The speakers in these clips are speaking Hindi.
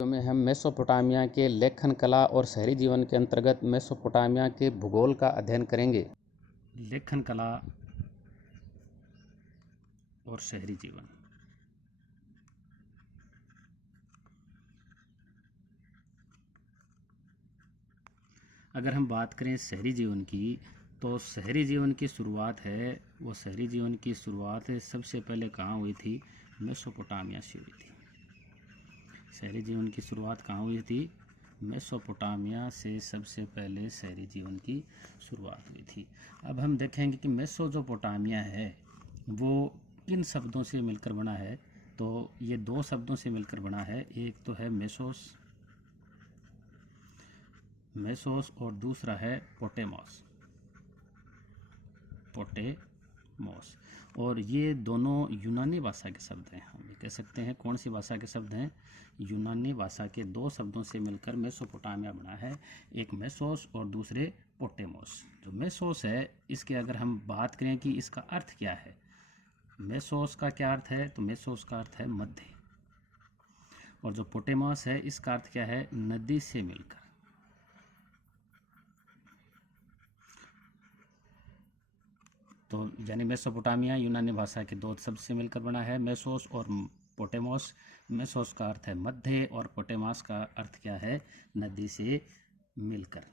में हम मेसोपोटामिया के लेखन कला और शहरी जीवन के अंतर्गत मेसोपोटामिया के भूगोल का अध्ययन करेंगे। लेखन कला और शहरी जीवन। अगर हम बात करें शहरी जीवन की, तो शहरी जीवन की शुरुआत है, वो शहरी जीवन की शुरुआत सबसे पहले कहाँ हुई थी? मेसोपोटामिया से हुई थी। शहरी जीवन की शुरुआत कहाँ हुई थी? मेसोपोटामिया से सबसे पहले शहरी जीवन की शुरुआत हुई थी। अब हम देखेंगे कि मेसोपोटामिया है वो किन शब्दों से मिलकर बना है। तो ये दो शब्दों से मिलकर बना है, एक तो है मेसोस और दूसरा है पोटेमोस। और ये दोनों यूनानी भाषा के शब्द हैं। हम ये कह सकते हैं कौन सी भाषा के शब्द हैं? यूनानी भाषा के दो शब्दों से मिलकर मेसोपोटामिया बना है, एक मेसोस और दूसरे पोटेमोस। जो मेसोस है, इसके अगर हम बात करें कि इसका अर्थ क्या है, मेसोस का क्या अर्थ है, तो मेसोस का अर्थ है मध्य। और जो पोटेमोस है, इसका अर्थ क्या है? नदी से मिलकर। तो यानी मेसोपोटामिया यूनानी भाषा के दो शब्द से मिलकर बना है, मेसोस और पोटेमोस। मेसोस का अर्थ है मध्य और पोटेमोस का अर्थ क्या है? नदी से मिलकर।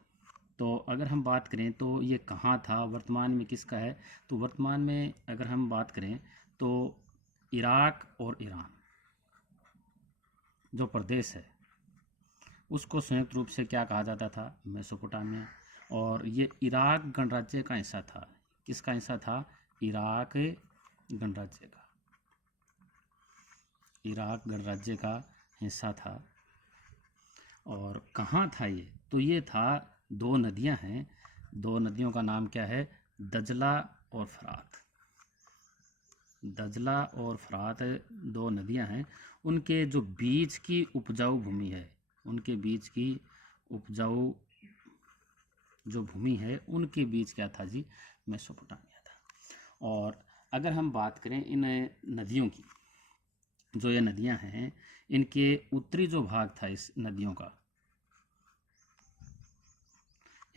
तो अगर हम बात करें तो ये कहाँ था, वर्तमान में किसका है? तो वर्तमान में अगर हम बात करें तो इराक और ईरान जो प्रदेश है उसको संयुक्त रूप से क्या कहा जाता था? मेसोपोटामिया। और ये इराक गणराज्य का हिस्सा था। किसका हिस्सा था? इराक गणराज्य का। इराक गणराज्य का हिस्सा था। और कहाँ था ये? तो ये था, दो नदियां हैं, दो नदियों का नाम क्या है? दजला और फरात। दजला और फरात दो नदियां हैं, उनके जो बीच की उपजाऊ भूमि है, उनके बीच की उपजाऊ जो भूमि है, उनके बीच क्या था जी? मेसोपोटामिया था। और अगर हम बात करें इन नदियों की, जो ये नदियां हैं, इनके उत्तरी जो भाग था इस नदियों का,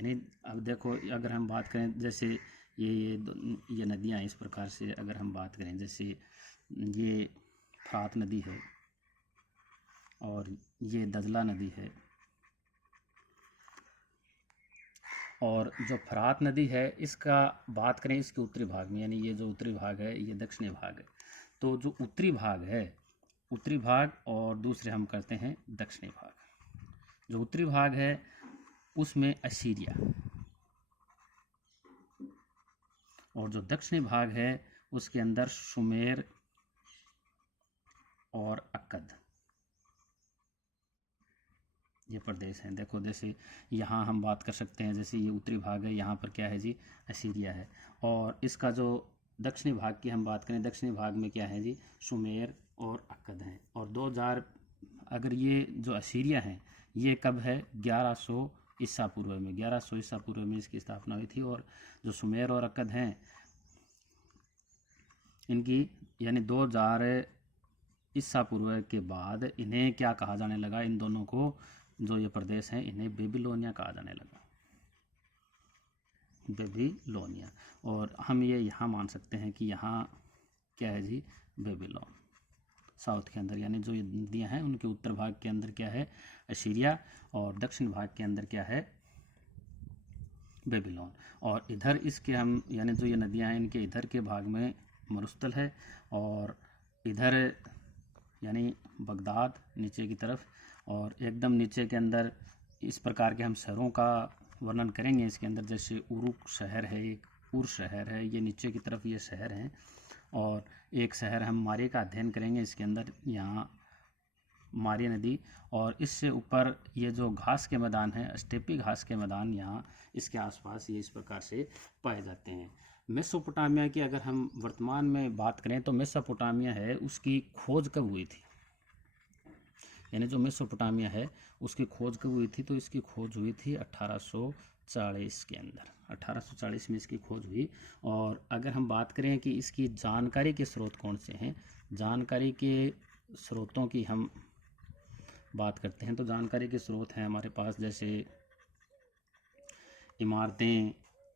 यानी अब देखो, अगर हम बात करें जैसे ये नदियां इस प्रकार से अगर हम बात करें, जैसे ये फरात नदी है और ये दजला नदी है। और जो फरात नदी है, इसका बात करें इसके उत्तरी भाग में, यानी ये जो उत्तरी भाग है, ये दक्षिणी भाग है। तो जो उत्तरी भाग है, उत्तरी भाग, और दूसरे हम करते हैं दक्षिणी भाग। जो उत्तरी भाग है उसमें असीरिया, और जो दक्षिणी भाग है उसके अंदर सुमेर और अक्कद, ये प्रदेश हैं। देखो, जैसे यहाँ हम बात कर सकते हैं, जैसे ये उत्तरी भाग है, यहाँ पर क्या है जी? असीरिया है। और इसका जो दक्षिणी भाग की हम बात करें, दक्षिणी भाग में क्या है जी? सुमेर और अक्कद हैं। और 2000, अगर ये जो असीरिया है, ये कब है? 1100 ईसा पूर्व में, 1100 ईसा पूर्व में इसकी स्थापना हुई थी। और जो सुमेर और अक्कद हैं, इनकी यानी 2000 ईसा पूर्व के बाद इन्हें क्या कहा जाने लगा? इन दोनों को, जो ये प्रदेश हैं, इन्हें बेबीलोनिया कहा जाने लगा। बेबीलोनिया। और हम ये यहाँ मान सकते हैं कि यहाँ क्या है जी? बेबीलोन। साउथ के अंदर, यानी जो ये नदियाँ हैं उनके उत्तर भाग के अंदर क्या है? असीरिया, और दक्षिण भाग के अंदर क्या है? बेबीलोन। और इधर इसके हम, यानी जो ये नदियाँ हैं, इनके इधर के भाग में मरुस्थल है, और इधर यानी बगदाद नीचे की तरफ, और एकदम नीचे के अंदर इस प्रकार के हम शहरों का वर्णन करेंगे इसके अंदर। जैसे उरुक शहर है, एक उर शहर है, ये नीचे की तरफ ये शहर हैं। और एक शहर हम मारे का अध्ययन करेंगे इसके अंदर, यहाँ मारी नदी। और इससे ऊपर ये जो घास के मैदान हैं, स्टेपी घास के मैदान, यहाँ इसके आसपास ये इस प्रकार से पाए जाते हैं। मेसोपोटामिया की अगर हम वर्तमान में बात करें तो मेसोपोटामिया है, उसकी खोज कब हुई थी? यानी जो मेसोपोटामिया है उसकी खोज कब हुई थी? तो इसकी खोज हुई थी 1840 के अंदर। 1840 में इसकी खोज हुई। और अगर हम बात करें कि इसकी जानकारी के स्रोत कौन से हैं, जानकारी के स्रोतों की हम बात करते हैं तो जानकारी के स्रोत हैं हमारे पास, जैसे इमारतें,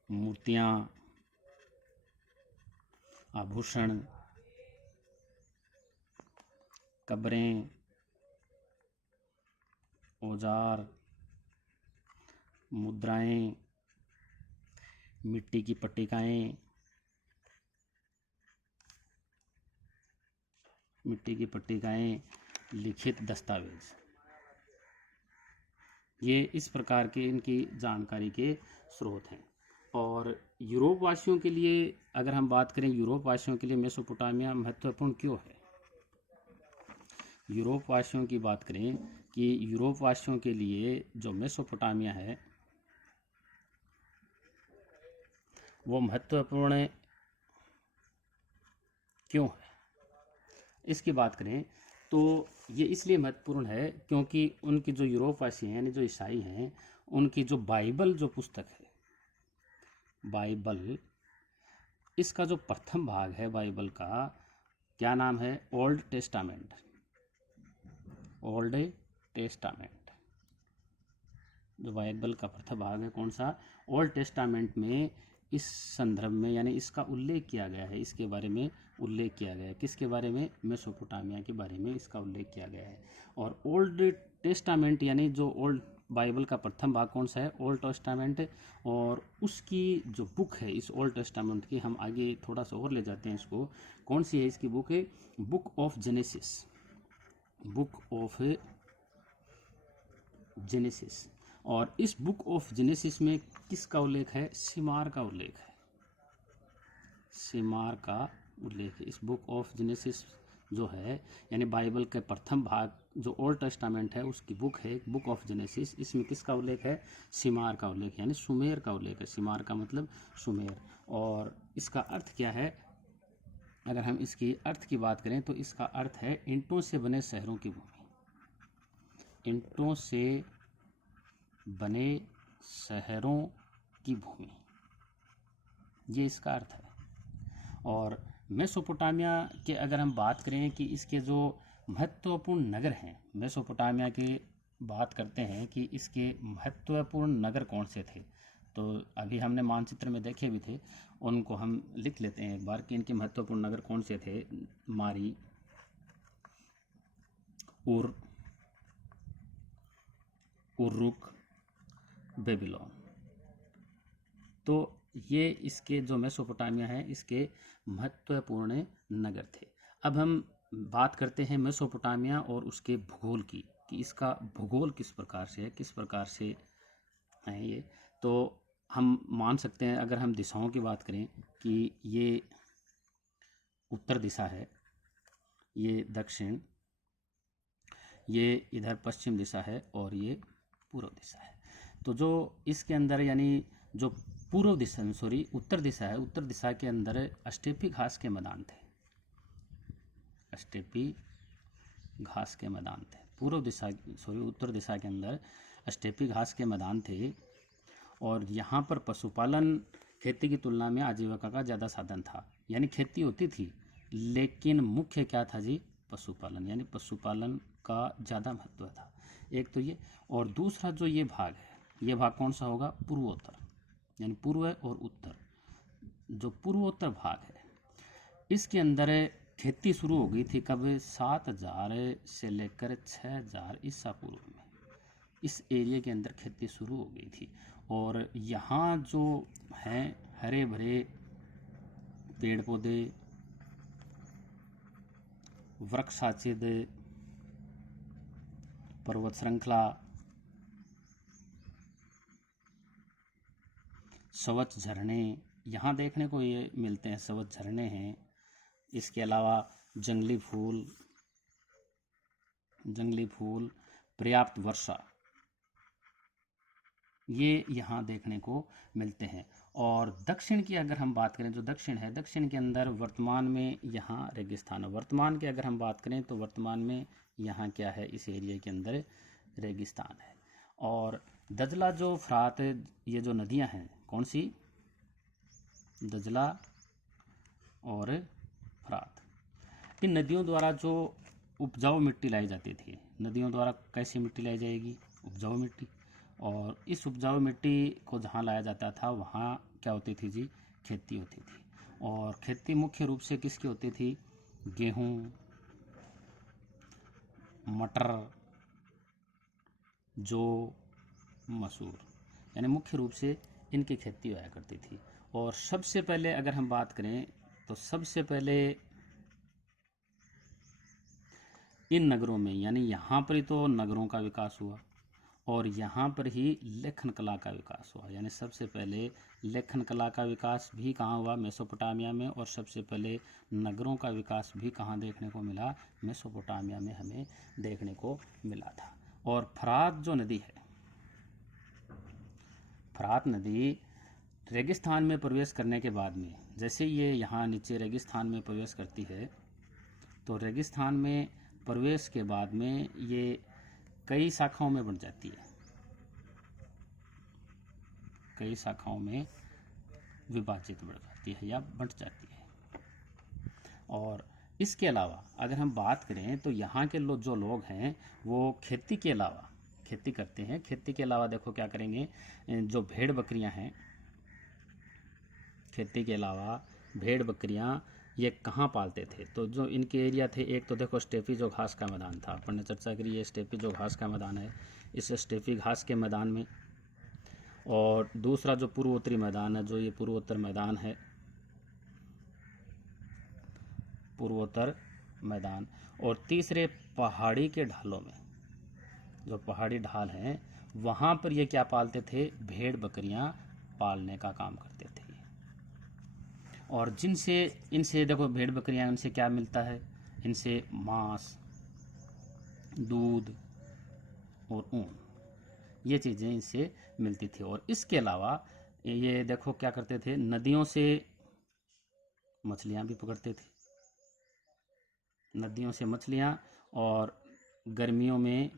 मूर्तियाँ, आभूषण, कब्रें, औजार, मुद्राएं, मिट्टी की पट्टिकाएं, लिखित दस्तावेज, ये इस प्रकार के इनकी जानकारी के स्रोत हैं। और यूरोप वासियों के लिए अगर हम बात करें, यूरोप वासियों के लिए मेसोपोटामिया महत्वपूर्ण क्यों है? यूरोप वासियों की बात करें कि यूरोप वासियों के लिए जो मेसोपोटामिया है वो महत्वपूर्ण क्यों है, इसकी बात करें तो ये इसलिए महत्वपूर्ण है क्योंकि उनकी जो यूरोपवासी हैं, यानी जो ईसाई हैं, उनकी जो बाइबल जो पुस्तक है, बाइबल, इसका जो प्रथम भाग है बाइबल का, क्या नाम है? Old testament. ओल्ड टेस्टामेंट जो बाइबल का प्रथम भाग है, कौन सा? ओल्ड टेस्टामेंट में इस संदर्भ में, यानी इसका उल्लेख किया गया है, इसके बारे में उल्लेख किया गया है। किसके बारे में? मेसोपोटामिया के बारे में इसका उल्लेख किया गया है। और ओल्ड टेस्टामेंट यानी जो ओल्ड बाइबल का प्रथम भाग कौन सा है? Old testament. और उसकी जो बुक है, इस ओल्ड टेस्टामेंट की, हम आगे थोड़ा सा और ले जाते हैं इसको, कौन सी है इसकी बुक? है book of genesis. Book of genesis. और इस बुक ऑफ जेनेसिस में किसका उल्लेख है? सिमार का उल्लेख है। सिमार का उल्लेख है। इस बुक ऑफ जेनेसिस जो है, यानी बाइबल के प्रथम भाग जो ओल्ड टेस्टामेंट है उसकी बुक है, बुक ऑफ जेनेसिस। इसमें किसका उल्लेख है? सिमार का उल्लेख, यानी सुमेर का उल्लेख है। सिमार का मतलब सुमेर। और इसका अर्थ क्या है? अगर हम इसकी अर्थ की बात करें तो इसका अर्थ है ईंटों से बने शहरों की भूमि। ईंटों से बने शहरों की भूमि, ये इसका अर्थ है। और मेसोपोटामिया के अगर हम बात करें कि इसके जो महत्वपूर्ण नगर हैं, मेसोपोटामिया की बात करते हैं कि इसके महत्वपूर्ण नगर कौन से थे, तो अभी हमने मानचित्र में देखे भी थे, उनको हम लिख लेते हैं एक बार कि इनके महत्वपूर्ण नगर कौन से थे। मारी, उर, उर्रुक, बेबीलोन। तो ये इसके जो मेसोपोटामिया है इसके महत्वपूर्ण नगर थे। अब हम बात करते हैं मेसोपोटामिया और उसके भूगोल की, कि इसका भूगोल किस प्रकार से है, किस प्रकार से है ये। तो हम मान सकते हैं, अगर हम दिशाओं की बात करें, कि ये उत्तर दिशा है, ये दक्षिण, ये इधर पश्चिम दिशा है, और ये पूर्व दिशा है। तो जो इसके अंदर, यानी जो पूर्व दिशा, सॉरी उत्तर दिशा है, उत्तर दिशा के अंदर स्टेपी घास के मैदान थे। स्टेपी घास के मैदान थे। पूर्व दिशा, सॉरी उत्तर दिशा के अंदर स्टेपी घास के मैदान थे। और यहाँ पर पशुपालन खेती की तुलना में आजीविका का ज़्यादा साधन था, यानी खेती होती थी लेकिन मुख्य क्या था जी? पशुपालन, यानी पशुपालन का ज़्यादा महत्व था। एक तो ये, और दूसरा जो ये भाग है, ये भाग कौन सा होगा? पूर्वोत्तर, यानी पूर्व और उत्तर। जो पूर्वोत्तर भाग है इसके अंदर खेती शुरू हो गई थी कब? 7000 से लेकर 6000 ईसा पूर्व में इस एरिया के अंदर खेती शुरू हो गई थी। और यहाँ जो हैं हरे भरे पेड़ पौधे, वृक्षाच्छादित पर्वत श्रृंखला, स्वच्छ झरने यहाँ देखने को ये मिलते हैं, स्वच्छ झरने हैं। इसके अलावा जंगली फूल, पर्याप्त वर्षा, ये यहाँ देखने को मिलते हैं। और दक्षिण की अगर हम बात करें, जो दक्षिण है, दक्षिण के अंदर वर्तमान में यहाँ रेगिस्तान है। वर्तमान की अगर हम बात करें तो वर्तमान में यहाँ क्या है? इस एरिया के अंदर रेगिस्तान है। और दजला जो फरात, ये जो नदियाँ हैं, कौन सी? दजला और फरात। इन नदियों द्वारा जो उपजाऊ मिट्टी लाई जाती थी, नदियों द्वारा कैसी मिट्टी लाई जाएगी? उपजाऊ मिट्टी। और इस उपजाऊ मिट्टी को जहाँ लाया जाता था वहाँ क्या होती थी जी? खेती होती थी। और खेती मुख्य रूप से किसकी होती थी? गेहूँ, मटर, जौ, मसूर, यानी मुख्य रूप से इनकी खेती होया करती थी। और सबसे पहले अगर हम बात करें तो सबसे पहले इन नगरों में, यानी यहाँ पर ही तो नगरों का विकास हुआ और यहाँ पर ही लेखन कला का विकास हुआ। यानी सबसे पहले लेखन कला का विकास भी कहाँ हुआ? मेसोपोटामिया में। और सबसे पहले नगरों का विकास भी कहाँ देखने को मिला? मेसोपोटामिया में हमें देखने को मिला था। और फरात जो नदी है, फरात नदी रेगिस्तान में प्रवेश करने के बाद में, जैसे ये यहाँ नीचे रेगिस्तान में प्रवेश करती है, तो रेगिस्तान में प्रवेश के बाद में ये कई शाखाओं में बंट जाती है, कई शाखाओं में विभाजित बढ़ जाती है या बंट जाती है। और इसके अलावा अगर हम बात करें तो यहाँ के जो लोग हैं वो खेती के अलावा खेती करते हैं। खेती के अलावा देखो क्या करेंगे, जो भेड़ बकरियां हैं, खेती के अलावा भेड़ बकरियां ये कहाँ पालते थे? तो जो इनके एरिया थे, एक तो देखो स्टेपी जो घास का मैदान था, अपन ने चर्चा करी, ये स्टेपी जो घास का मैदान है, इस स्टेपी घास के मैदान में। और दूसरा जो पूर्वोत्तरी मैदान है, जो ये पूर्वोत्तर मैदान है, पूर्वोत्तर मैदान। और तीसरे पहाड़ी के ढालों में, जो पहाड़ी ढाल हैं वहाँ पर ये क्या पालते थे? भेड़ बकरियाँ पालने का काम करते थे। और जिनसे इनसे देखो भेड़ बकरियाँ, इनसे क्या मिलता है? इनसे मांस, दूध और ऊन, ये चीज़ें इनसे मिलती थी। और इसके अलावा ये देखो क्या करते थे, नदियों से मछलियाँ भी पकड़ते थे, नदियों से मछलियाँ। और गर्मियों में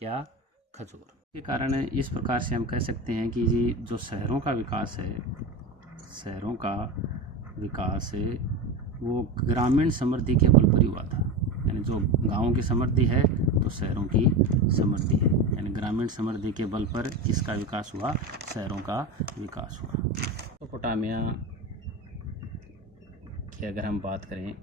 क्या? खजूर। के कारण इस प्रकार से हम कह सकते हैं कि जी जो शहरों का विकास है, शहरों का विकास है वो ग्रामीण समृद्धि के बल पर ही हुआ था। यानी जो गांवों की समृद्धि है तो शहरों की समृद्धि है, यानी ग्रामीण समृद्धि के बल पर किसका विकास हुआ? शहरों का विकास हुआ। मेसोपोटामिया की अगर हम बात करें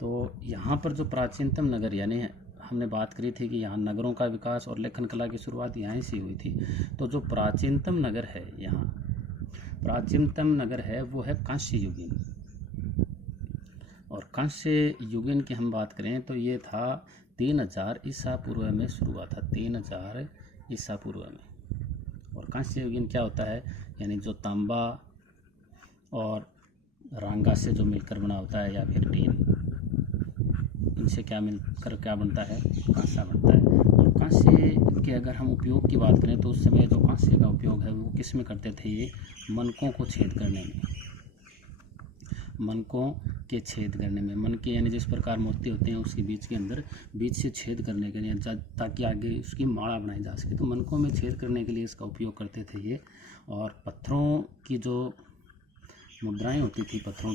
तो यहाँ पर जो प्राचीनतम नगर, यानी हमने बात करी थी कि यहाँ नगरों का विकास और लेखन कला की शुरुआत यहाँ से हुई थी। तो जो प्राचीनतम नगर है, यहाँ प्राचीनतम नगर है वो है कांस्य युगीन। और कांस्य युगीन की हम बात करें तो ये था 3000 ईसा पूर्व में शुरू हुआ था, 3000 ईसा पूर्व में। और कांस्य युगीन क्या होता है? यानी जो तांबा और रांगा से जो मिलकर बना होता है या फिर टीन, इनसे क्या मिलकर क्या बनता है? कांसा बनता है। और कांसे के अगर हम उपयोग की बात करें तो उस समय जो कांसे का उपयोग है वो किस में करते थे? ये मनकों को छेद करने में, मनकों के छेद करने में। मन के यानी जिस प्रकार मोती होते हैं उसके बीच के अंदर बीच से छेद करने के लिए, ताकि आगे उसकी माला बनाई जा सके, तो मनकों में छेद करने के लिए इसका उपयोग करते थे ये। और पत्थरों की जो मुद्राएं होती थी, पत्थरों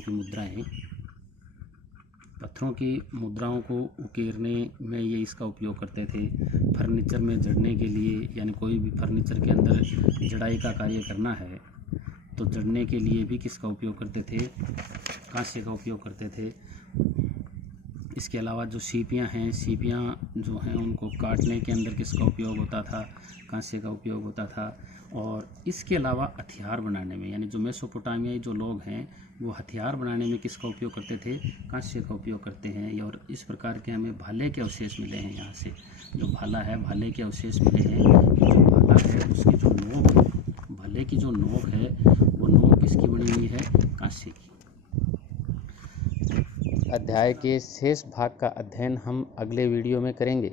की मुद्राओं को उकेरने में ये इसका उपयोग करते थे। फर्नीचर में जड़ने के लिए, यानी कोई भी फर्नीचर के अंदर जड़ाई का कार्य करना है तो जड़ने के लिए भी किसका उपयोग करते थे? कांसे का उपयोग करते थे। इसके अलावा जो सीपियाँ हैं, सीपियाँ जो हैं उनको काटने के अंदर किसका उपयोग होता था? कांसे का उपयोग होता था। और इसके अलावा हथियार बनाने में, यानी जो मेसोपोटामियाई जो लोग हैं वो हथियार बनाने में किसका उपयोग करते थे? कांसे का उपयोग करते हैं। और इस प्रकार के हमें भाले के अवशेष मिले हैं। यहाँ से जो भाला है, भाले के अवशेष मिले हैं। जो भाला है उसकी जो नोक, भाले की जो नोक है वो नोक किसकी बनी हुई है? कांसे की। अध्याय के शेष भाग का अध्ययन हम अगले वीडियो में करेंगे।